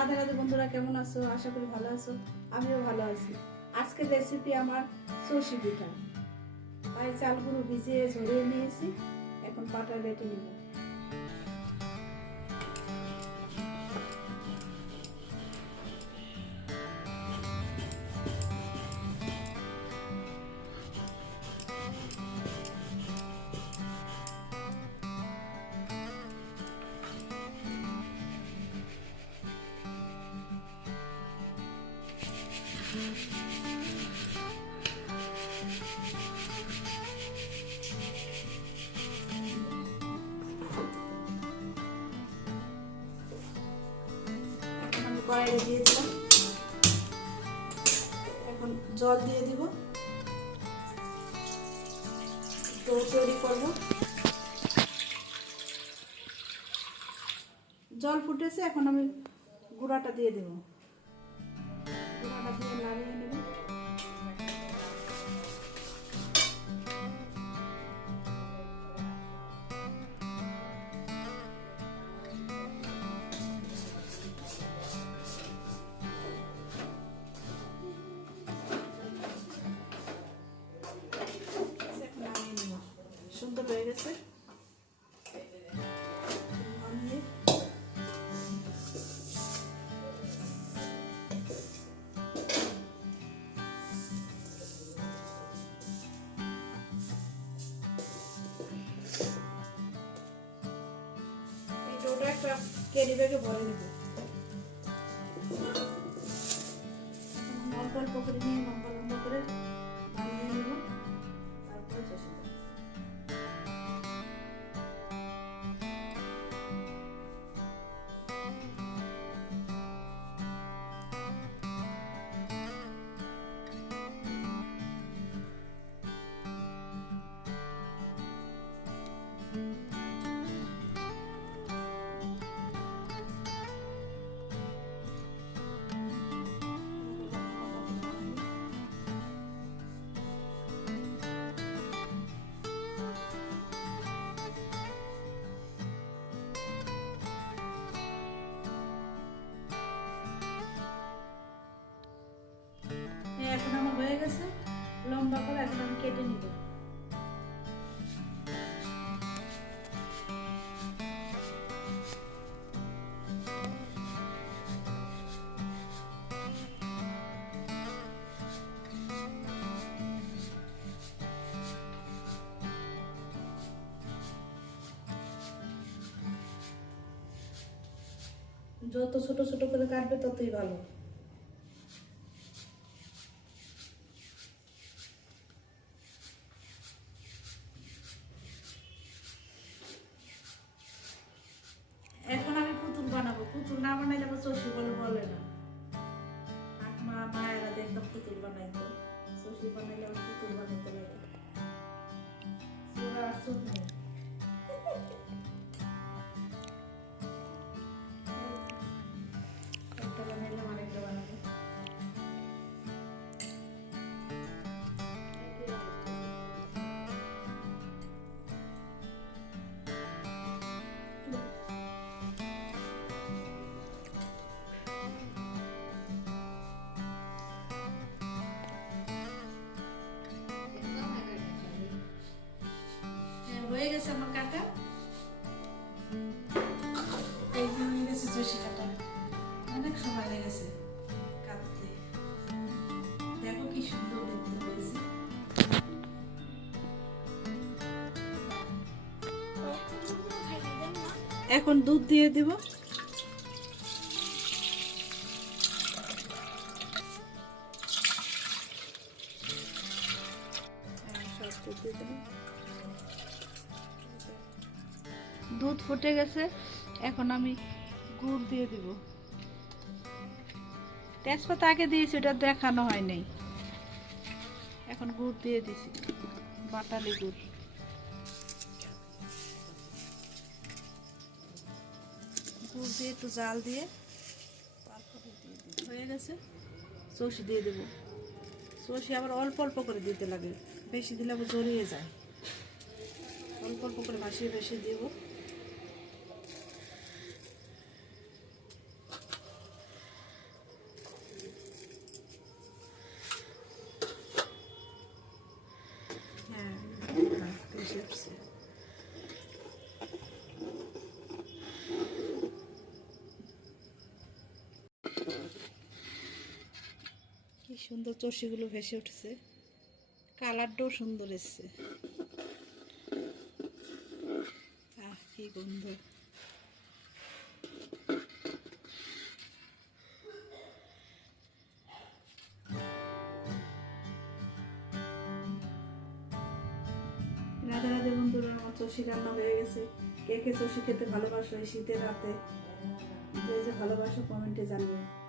রাধে রাধা বন্ধুরা, কেমন আছো? আশা করি ভালো আছো। আমিও ভালো আছি। আজকের রেসিপি আমার সর্ষে পিঠা। তাই চালগুলো ভিজিয়ে ঝরিয়ে নিয়েছি। এখন পাটা বেটে নিব। কড়াইয়ে দিয়ে দিলাম এখন জল দিয়ে দিব। তো তৈরি করব। জল ফুটেছে, এখন আমি গুঁড়াটা দিয়ে দেব। গুঁড়াটা দিয়ে নাড়িয়ে গেছে? ডোটা একটা কেরি ব্যাগে ভরে নেব অল্প অল্প করে নিয়ে লম্বা লম্বা করে নেব। এখন আমি কেটে নিব। যত ছোট ছোট করে কাটবে ততই ভালো এখন আমি পুতুল বানাবো পুতুল মেয়ে দেখো শশী বলে বলে না। মা, মায়েরা দেখতাম পুতুল বানাইতো। শশী বানাইলে আমার পুতুল বানাইতে লাগে অনেক সময় লেগেছে দেখো কি সুন্দর দেখতে এখন দুধ দিয়ে দিব। দুধ ফুটে গেছে। এখন আমি গুড় দিয়ে দিব। তেজপাতা আগে দিয়েছি, ওটা দেখানো হয় নাই। এখন গুড় দিয়ে দিছি, বাটালি গুড়। গুড় দিয়ে একটু জাল দিয়ে হয়ে গেছে? সর্ষে দিয়ে দেবো। সর্ষে আবার অল্প অল্প করে দিতে লাগে। বেশি দিলে আবার জড়িয়ে যায়। অল্প অল্প করে ভাসিয়ে ভাসিয়ে দেবো। আসছে কি সুন্দর চষিগুলো ভেসে উঠছে। কালারটাও সুন্দর এসছে। আহ কি গন্ধ। চষি রান্না হয়ে গেছে। কে কে চষি খেতে ভালোবাসো এই শীতের রাতে? যে যে ভালোবাসো কমেন্টে জানিও।